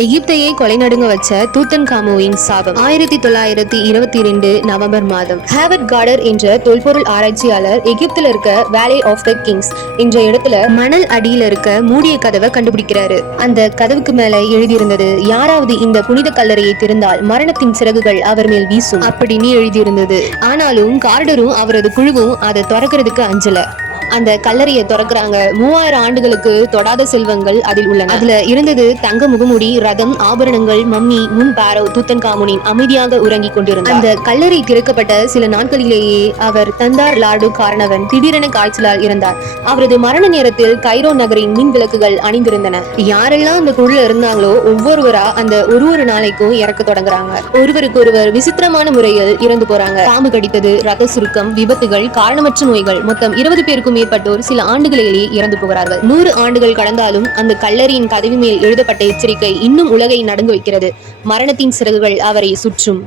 எகிப்தையே கொலை நடுங்க வச்ச தூத்தன் காமோவின் சாபம். 1922 நவம்பர் மாதம் ஹேவர்ட் கார்டர் என்ற தொல்பொருள் ஆராய்ச்சியாளர் எகிப்துல இருக்க வேலி ஆஃப் த கிங்ஸ் என்ற இடத்துல மணல் அடியில இருக்க மூடிய கதவை கண்டுபிடிக்கிறாரு. அந்த கதவுக்கு மேல எழுதியிருந்தது, யாராவது இந்த புனித கல்லறையை திறந்தால் மரணத்தின் சிறகுகள் அவர் மேல் வீசும் அப்படின்னு எழுதியிருந்தது. ஆனாலும் கார்டரும் அவரது குழுவும் அதை திறக்கிறதுக்கு அஞ்சல. அந்த கல்லறையை திறக்கிறாங்க. 3000 ஆண்டுகளுக்கு தொடாத செல்வங்கள் அதில் உள்ளன. அதுல இருந்தது தங்க முகமுடி, ரதம், ஆபரணங்கள், மம்மி, முன் பாரோ தூத்தன் காமுனின் அமைதியாக உறங்கி கொண்டிருந்தார். அந்த கல்லறை திறக்கப்பட்ட சில நாட்களிலேயே அவர் தந்தார் லார்டு காரணவன் திடீரென காய்ச்சலால் இறந்தார். அவரது மரண நேரத்தில் கைரோ நகரின் மின் விளக்குகள் அணிந்திருந்தன. யாரெல்லாம் அந்த குழுல இருந்தாங்களோ ஒவ்வொருவரா அந்த ஒரு நாளைக்கும் இறக்க தொடங்குறாங்க. ஒருவருக்கு ஒருவர் விசித்திரமான முறையில் இறந்து போறாங்க. பாம்பு கடித்தது, ரத்த சுருக்கம், விபத்துகள், காரணமற்ற நோய்கள், மொத்தம் 20 பேருக்கும் மேற்பட்டோர் சில ஆண்டுகளிலேயே இறந்து போகிறார்கள். 100 ஆண்டுகள் கடந்தாலும் அந்த கல்லறையின் கதவு மேல் எழுதப்பட்ட எச்சரிக்கை இன்னும் உலகை நடுங்க வைக்கிறது. மரணத்தின் சிறகுகள் அவரை சுற்றும்.